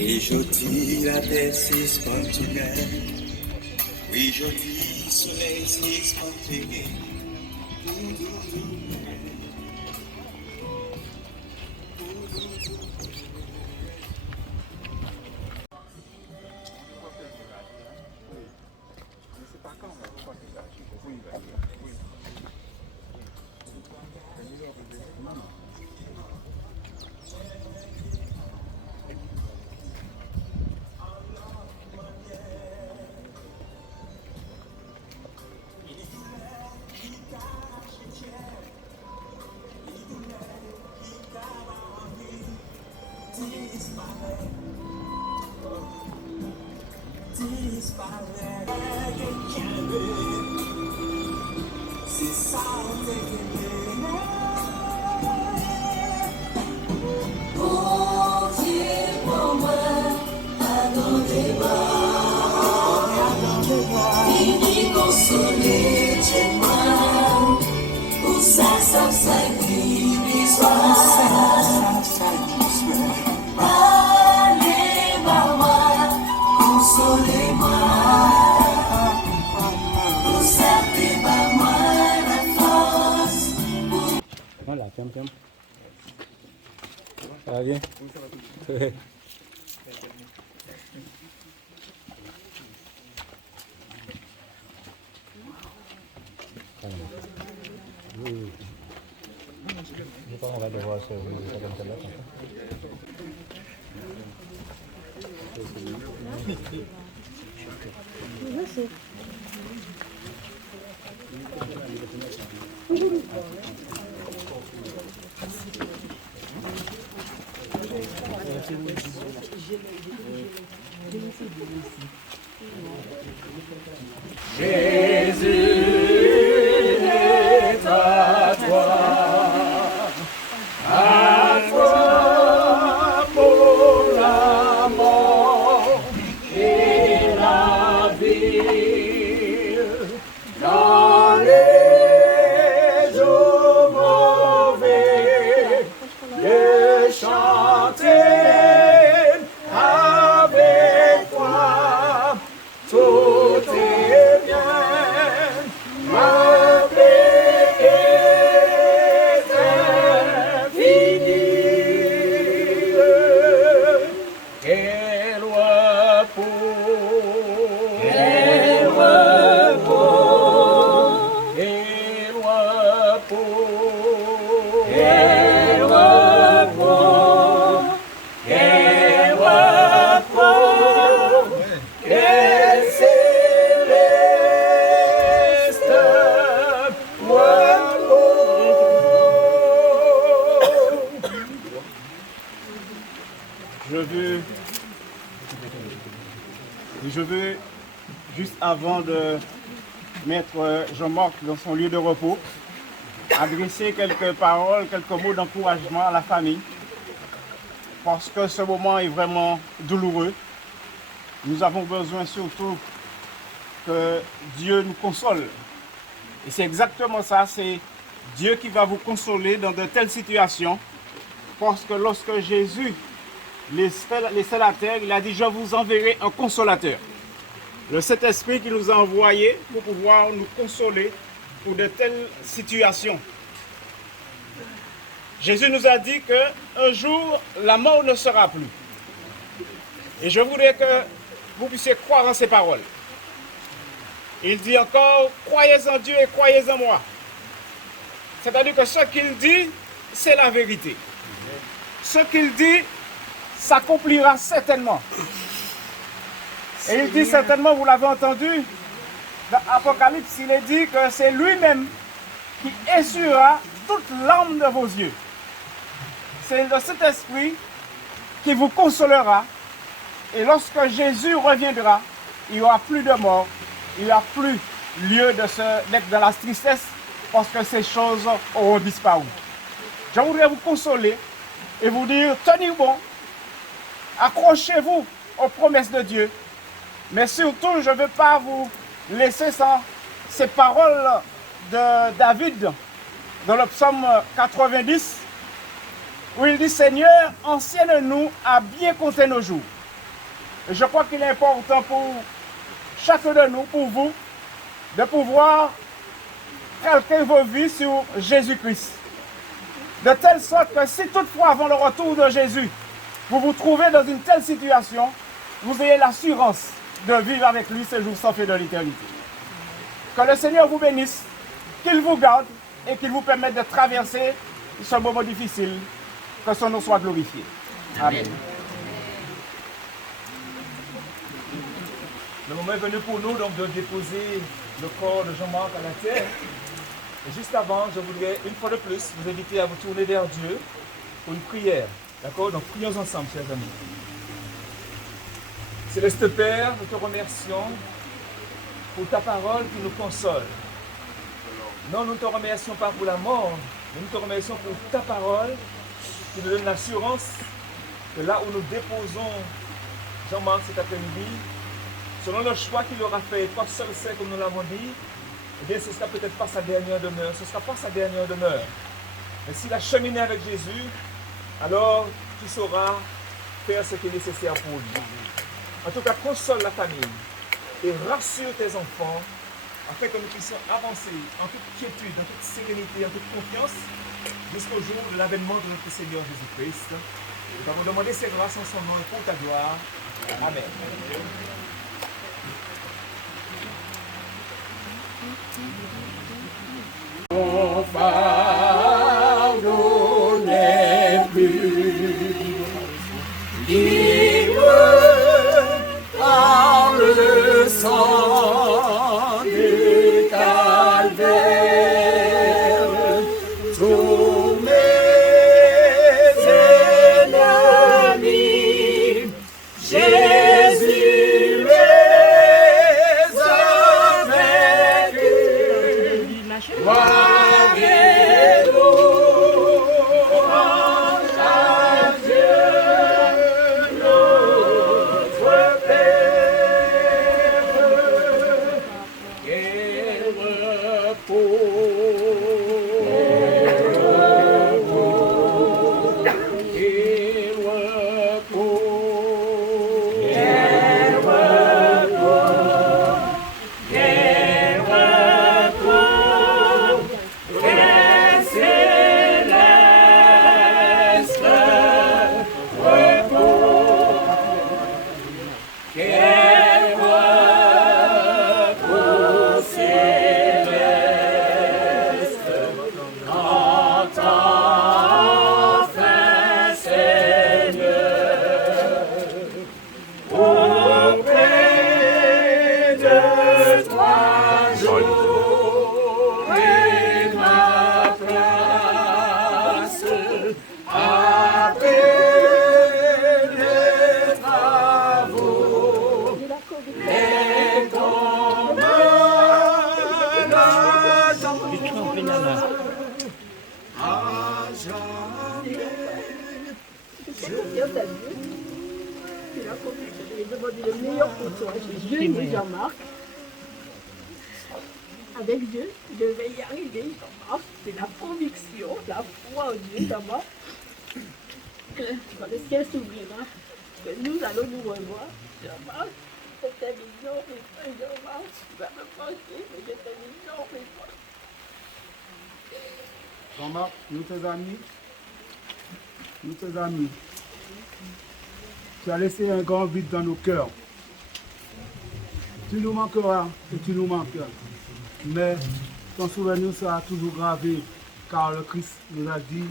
Et je dis la terre six continents, oui je dis soleil six continents. Voilà, tiens. Ça va bien? Oui. Je pense qu'on va devoir se réunir comme ça. Merci. Jésus est à toi pour la mort et la vie. Dans les jours mauvais, de chanter avec toi. avant de mettre Jean-Marc dans son lieu de repos, adresser quelques paroles, quelques mots d'encouragement à la famille, parce que ce moment est vraiment douloureux. Nous avons besoin surtout que Dieu nous console. Et c'est exactement ça, c'est Dieu qui va vous consoler dans de telles situations, parce que lorsque Jésus laissait la terre, il a dit « Je vous enverrai un consolateur ». Le Saint-Esprit qui nous a envoyés pour pouvoir nous consoler pour de telles situations. Jésus nous a dit qu'un jour, la mort ne sera plus. Et je voudrais que vous puissiez croire en ces paroles. Il dit encore, croyez en Dieu et croyez en moi. C'est-à-dire que ce qu'il dit, c'est la vérité. Ce qu'il dit s'accomplira certainement. Et il dit certainement, vous l'avez entendu, dans l'Apocalypse, il est dit que c'est lui-même qui essuiera toute larme de vos yeux. C'est le Saint-Esprit qui vous consolera. Et lorsque Jésus reviendra, il n'y aura plus de mort, il n'y aura plus lieu d'être dans la tristesse parce que ces choses auront disparu. Je voudrais vous consoler et vous dire, tenez bon, accrochez-vous aux promesses de Dieu, mais surtout, je ne veux pas vous laisser sans ces paroles de David dans le psaume 90, où il dit, Seigneur, enseigne-nous à bien compter nos jours. Et je crois qu'il est important pour chacun de nous, pour vous, de pouvoir calquer vos vies sur Jésus-Christ. De telle sorte que si toutefois, avant le retour de Jésus, vous vous trouvez dans une telle situation, vous ayez l'assurance de vivre avec lui ces jours sans fin de l'éternité. Que le Seigneur vous bénisse, qu'il vous garde et qu'il vous permette de traverser ce moment difficile. Que son nom soit glorifié. Amen. Le moment est venu pour nous donc de déposer le corps de Jean-Marc à la terre. Et juste avant, je voudrais une fois de plus vous inviter à vous tourner vers Dieu pour une prière. D'accord? Donc prions ensemble, chers amis. Céleste Père, nous te remercions pour ta parole qui nous console. Non, nous ne te remercions pas pour la mort, mais nous te remercions pour ta parole qui nous donne l'assurance que là où nous déposons Jean-Marc cet après-midi, selon le choix qu'il aura fait, toi seul sais comme nous l'avons dit, eh bien ce ne sera peut-être pas sa dernière demeure, ce ne sera pas sa dernière demeure. Mais s'il a cheminé avec Jésus, alors tu sauras faire ce qui est nécessaire pour lui. En tout cas, console la famille et rassure tes enfants afin que nous puissions avancer en toute quiétude, en toute sérénité, en toute confiance jusqu'au jour de l'avènement de notre Seigneur Jésus-Christ. Nous avons demandé ces grâces en son nom et pour ta gloire. Amen. Mon fardeau n'est plus libre par le sang du calvaire. Tous mes ennemis, Jésus les a vaincus. Gloire et louange à Dieu, notre Père. Quel repos, quel repos, quel repos, quel repos, quel céleste repos, quel repos céleste. fait confiance à Dieu. Il a confiance. Il a demandé le meilleur pour toi. Dieu et Jean-Marc. Avec Dieu, je vais y arriver, Jean-Marc. C'est la conviction, la foi en Dieu, Jean-Marc. Que quand le ciel s'ouvrira, que nous allons nous revoir, Jean-Marc. Cette vision, Jean-Marc, tu vas me manquer, mais je t'aime énormément. Jean-Marc, nous tes amis. Tu as laissé un grand vide dans nos cœurs. Tu nous manqueras et tu nous manques. Mais ton souvenir sera toujours gravé, car le Christ nous a dit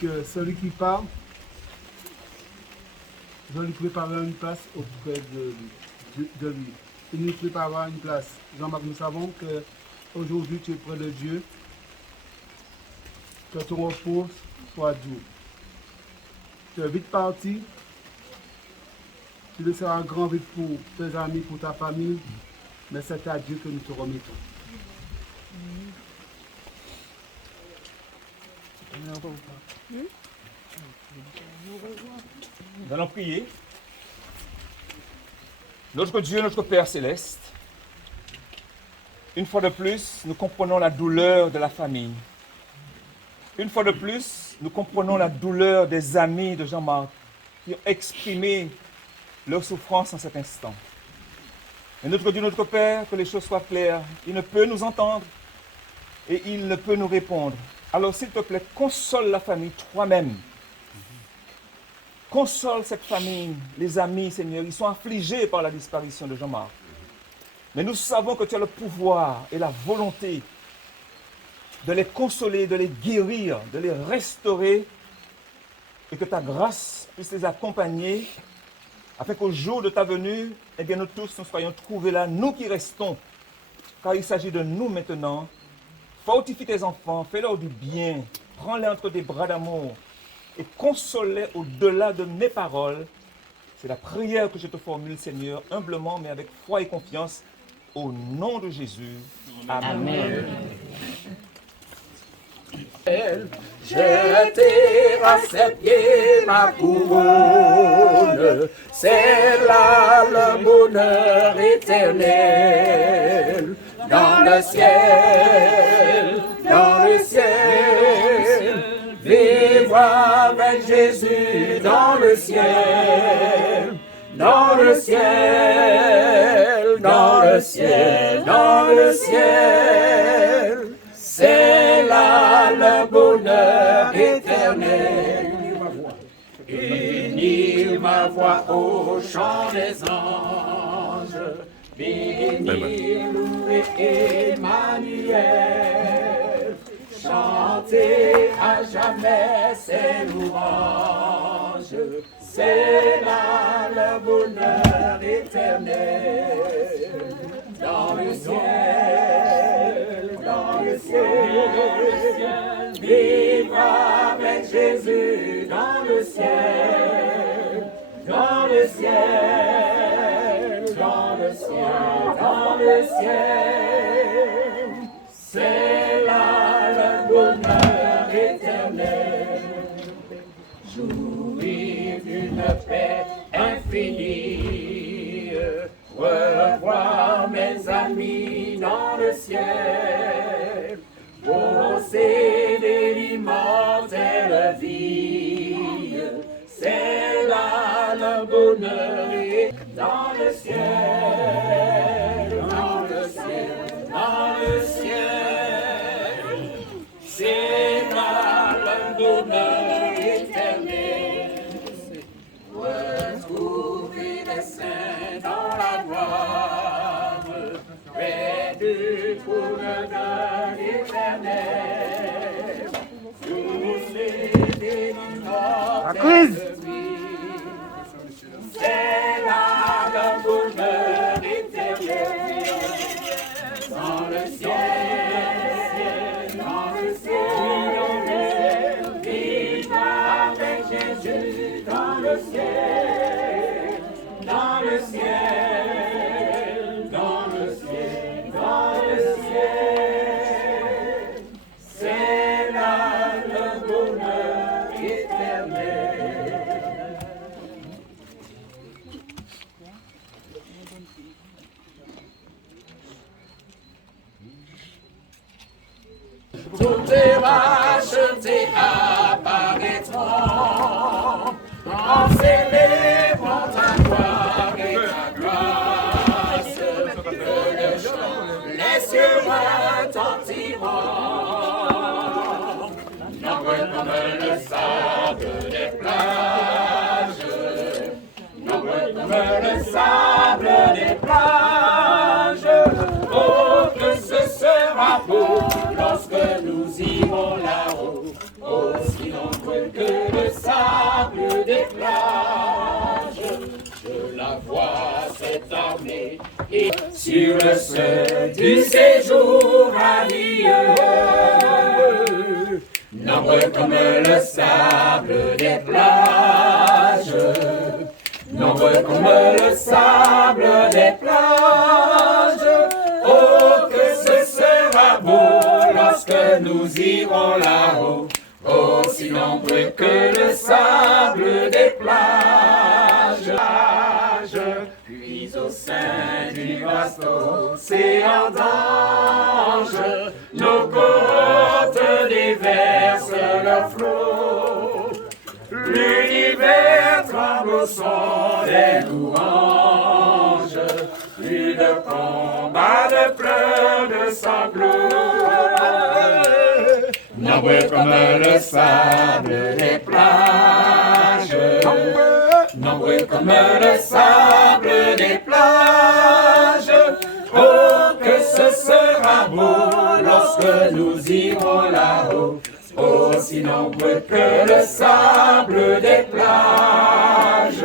que celui qui part, je lui préparerai une place auprès de lui. Il nous préparera une place. Jean-Marc, nous savons qu'aujourd'hui tu es près de Dieu, que ton repos soit doux. Tu es vite parti, tu laisseras un grand vide pour tes amis, pour ta famille, mais c'est à Dieu que nous te remettons. Nous allons prier. Notre Dieu, notre Père céleste, une fois de plus, nous comprenons la douleur de la famille. Une fois de plus, nous comprenons la douleur des amis de Jean-Marc qui ont exprimé leur souffrance en cet instant. Et notre Dieu, notre Père, que les choses soient claires. Il ne peut nous entendre et il ne peut nous répondre. Alors s'il te plaît, console la famille toi-même. Console cette famille, les amis, Seigneur. Ils sont affligés par la disparition de Jean-Marc. Mais nous savons que tu as le pouvoir et la volonté de les consoler, de les guérir, de les restaurer et que ta grâce puisse les accompagner afin qu'au jour de ta venue, eh bien, nous tous nous soyons trouvés là, nous qui restons, car il s'agit de nous maintenant. Fortifie tes enfants, fais-leur du bien, prends-les entre tes bras d'amour et console-les au-delà de mes paroles. C'est la prière que je te formule, Seigneur, humblement, mais avec foi et confiance, au nom de Jésus. Amen. Jeter à ses pieds ma couronne, c'est là le bonheur éternel. Dans le ciel, vivre avec Jésus dans le ciel, dans le ciel, dans le ciel, dans le ciel. C'est là le bonheur éternel. Unir ma voix au chant des anges, bénir, louer Emmanuel, chanter à jamais ses louanges. C'est là le bonheur éternel. Dans le ciel, dans le ciel, vivre avec Jésus dans le ciel, dans le ciel, dans le ciel, dans le ciel. C'est là le bonheur éternel. Jouir d'une paix infinie, revoir mes amis dans le ciel, posséder l'immortelle vie. C'est là le bonheur dans le ciel, dans le ciel, dans le ciel. C'est là le bonheur éternel. Retrouver les saints dans la gloire, près du trône de l'Éternel. Tous les immortels vie, c'est là le bonheur éternel. Dans le ciel, dans le ciel, vivre avec Jésus dans le ciel, dans le ciel, dans le ciel, dans le ciel. C'est là le bonheur éternel. Toutes tes rachetés apparaîtront en célébrant ta gloire et ta grâce. Les cieux retentiront, nombreux comme le sable des plages, nombreux comme le sable des plages. Oh, que ce sera beau lorsque nous irons là-haut, aussi nombreux que le sable des plages. Je la vois, cette armée, et sur le seuil du séjour radieux, nombreux comme le sable des plages, nombreux comme le sable des plages. Oh, que ce sera beau lorsque nous irons là-haut, aussi nombreux que le sable des plages. Puis au sein du vaste océan d'anges, nos cohortes déversent leurs flots. L'univers tremble au son des louanges, plus de combats, de pleurs, de sanglots. Nombreux comme le sable des plages, nombreux comme le sable des plages. Oh, que ce sera beau lorsque nous irons là-haut, aussi nombreux que le sable des plages,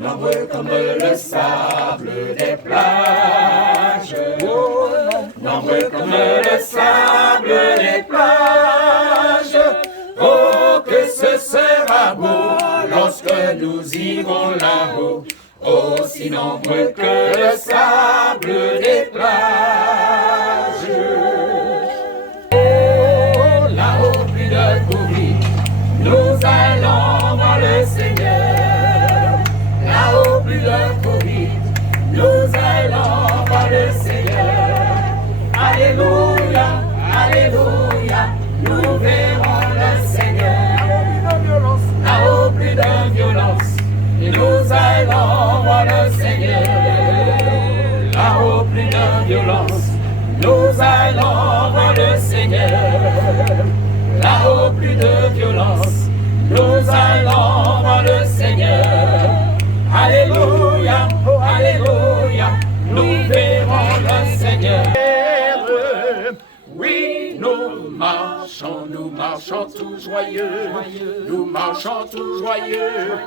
nombreux comme le sable des plages, nombreux comme le sable des plages. Oh, que ce sera beau lorsque nous irons là-haut, aussi nombreux que le sable des plages. Nous allons voir le Seigneur, là-haut plus de Covid, nous allons voir le Seigneur. Alléluia, alléluia, nous verrons le Seigneur. Là-haut plus de violence, nous allons voir le Seigneur. Là-haut plus de violence, nous allons voir le Seigneur. Là-haut plus de violence, nous allons voir le Seigneur. Alléluia, oh alléluia, nous verrons le Seigneur. Oui, nous marchons tout joyeux, nous marchons tout joyeux.